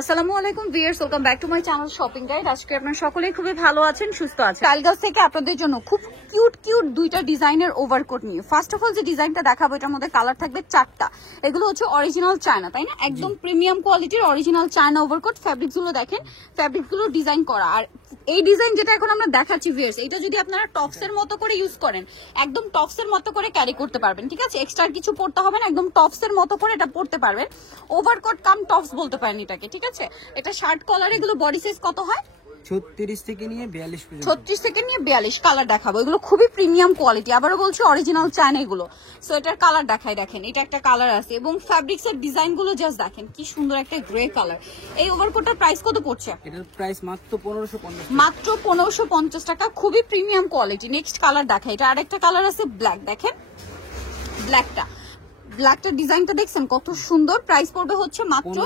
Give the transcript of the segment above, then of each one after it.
আসসালামু আলাইকুম viewers, welcome back to my channel shopping guide. আজকে আপনারা সকলেই খুবই ভালো আছেন, সুস্থ আছেন। টাইলগার্স থেকে আপনাদের জন্য খুব কিউট কিউট দুইটা ডিজাইনের ওভারকোট নিয়ে ফার্স্ট অফ অল যে ডিজাইনটা দেখাবো এটার মধ্যে কালার থাকবে 4টা। এগুলো হচ্ছে অরিজিনাল চায়না, তাই না? একদম প্রিমিয়াম কোয়ালিটির অরিজিনাল চায়না ওভারকোট। ফ্যাব্রিক্স গুলো দেখেন, ফ্যাব্রিক গুলো ডিজাইন করা। আর এই ডিজাইন যেটা এখন আমরা দেখাচ্ছি ভিউয়ার্স, এটা যদি আপনারা টপস এর মতো করে ইউজ করেন, একদম টপস এর মতো করে ক্যারি করতে পারবেন, ঠিক আছে? এক্সট্রা কিছু পড়তে হবে না, একদম টপস এর মতো করে এটা পড়তে পারবেন। ওভারকোট কাম টপস বলতে পারেন এটাকে, ঠিক আছে? এটা শার্ট কলার। এগুলো বডি সাইজ কত হয়? 36 থেকে নিয়ে 42 পর্যন্ত। 36 থেকে নিয়ে 42 কালার দেখাবো। এগুলো খুবই প্রিমিয়াম কোয়ালিটি, আবারও বলছি অরিজিনাল চায়না এগুলো। সো এটার কালার দেখাই, দেখেন এটা একটা কালার আছে এবং ফ্যাব্রিক্স এর ডিজাইন গুলো জাস্ট দেখেন কি সুন্দর একটা গ্রে কালার। এই ওভারকোটটার প্রাইস কত পড়ছে? এটার প্রাইস মাত্র 1550 মাত্র 1550 টাকা। খুবই প্রিমিয়াম কোয়ালিটি। নেক্সট কালার দেখাই, এটা আরেকটা কালার আছে ব্ল্যাক, দেখেন ব্ল্যাকটার ডিজাইনটা দেখছেন কত সুন্দর। প্রাইস পড়বে হচ্ছে মাত্র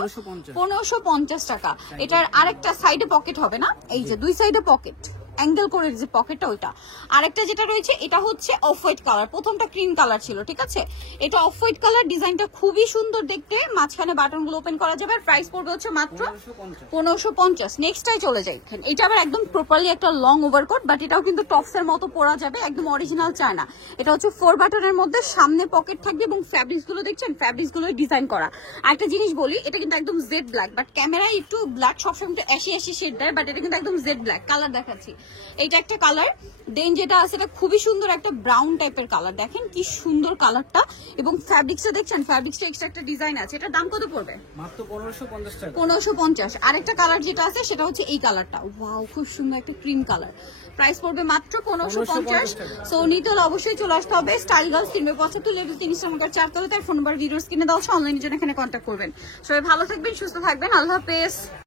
1550 টাকা। এটার আরেকটা সাইডে পকেট হবে না, এই যে দুই সাইডে পকেট, অ্যাঙ্গেল করে যে পকেটটা ওইটা। আরেকটা যেটা রয়েছে এটা হচ্ছে অফ হোয়াইট কালার, প্রথমটা ক্রিম কালার ছিল, ঠিক আছে? এটা অফ হোয়াইট কালার, ডিজাইনটা খুবই সুন্দর দেখতে। মাঝখানে বাটনগুলো ওপেন করা যাবে। আর প্রাইস পড়বে হচ্ছে মাত্র 1550। নেক্সটটাই চলে যাই। এটা আবার একদম প্রপারলি একটা লং ওভারকোট, বাট এটাও কিন্তু টপস এর মতো পরা যাবে, একদম অরিজিনাল চায়না। এটা হচ্ছে 4 বাটনের মধ্যে, সামনে পকেট থাকবে এবং ফ্যাব্রিক্স গুলো দেখছেন, ফ্যাব্রিক্স গুলো ডিজাইন করা। আরেকটা জিনিস বলি, এটা কিন্তু একদম জেড ব্ল্যাক, বাট ক্যামেরায় একটু ব্ল্যাক সবসময় একটু অ্যাশি শেড দেয়, বাট এটা কিন্তু একদম জেড ব্ল্যাক কালার দেখাচ্ছি। এইটা একটা কালার। দেন যেটা আছে এটা খুবই সুন্দর একটা ব্রাউন টাইপের কালার, দেখেন কি সুন্দর কালারটা। এবং ফ্যাব্রিক্সটা দেখছেন, ফ্যাব্রিক্সটা এক্সট্রা একটা ডিজাইন আছে। এটার দাম কত পড়বে? মাত্র 1550 টাকা। 1550। আরেকটা কালার যেটা আছে সেটা হচ্ছে এই কালারটা, ওয়াও খুব সুন্দর একটা ক্রিম কালার। প্রাইস পড়বে মাত্র 1550। সো নিতে হলে অবশ্যই চলে আসতে হবে স্টাইল গার্লস 375 লেভেল 3 নম্বর 4 তলাতে। ফোন নাম্বার ভিডিওস কিনে দাও, অনলাইনের জন্য এখানে কন্ট্যাক্ট করবেন। সবাই ভালো থাকবেন, সুস্থ থাকবেন, আল্লাহ হাফেজ।